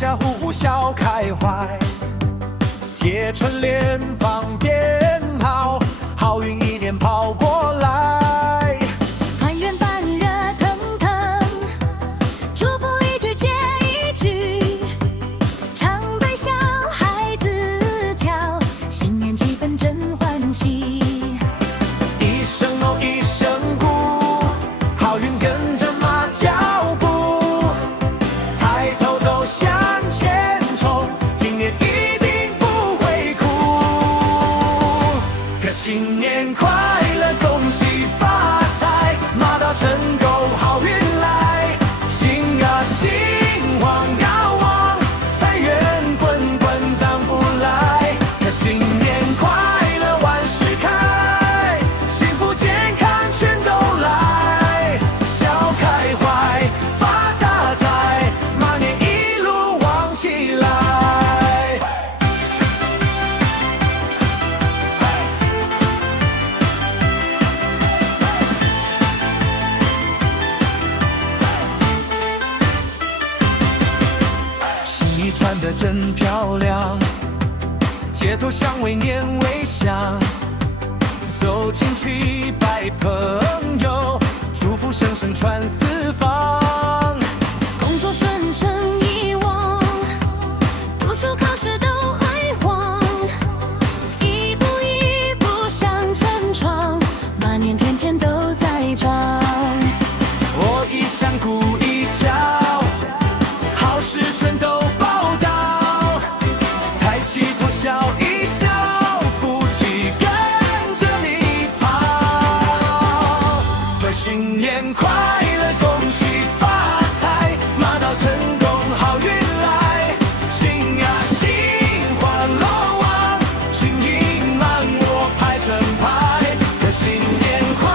家呼啸开怀。贴春联放鞭炮，好运一年跑过来。团圆饭热腾腾，祝福一句接一句，唱对小孩子跳，新年气氛真欢喜。一声哦一声鼓，好运跟着马脚步，抬头走向前冲，今年一定不会哭。可新年快乐，恭喜发财，马到成功好运来，心啊心旺要旺，财源滚滚挡不来。可新年快乐，万事开，幸福健康全都来，笑开怀发大财，马年一路旺起来。新衣穿得真漂亮，街头巷尾年味香，走亲戚拜朋友，祝福声声传四方。工作顺生意旺，读书考试都会晃，一步一步向前闯，马年天天都在长。我一山鼓一桥，好事全都报道，抬起头笑一笑，福气跟着你跑。贺新年快乐，恭喜发财，马到成功好运来，心啊心欢乐旺，心盈满我排成排。贺新年快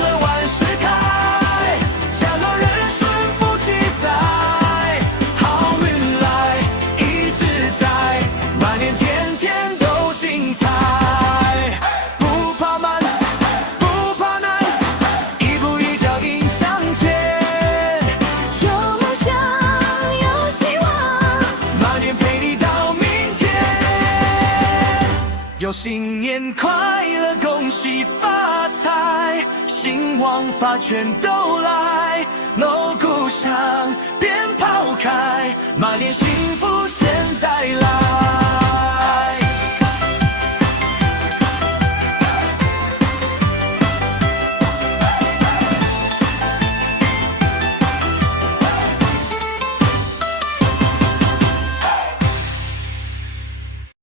乐，万事开，家乐人顺福气在，好运来一直在，马年天天都精彩。不怕慢，不怕难，一步一脚印向前，有梦想，有希望，马年陪你到明天。有新年快乐，恭喜发财，兴旺发全都来，锣鼓响，鞭炮开，马年幸福现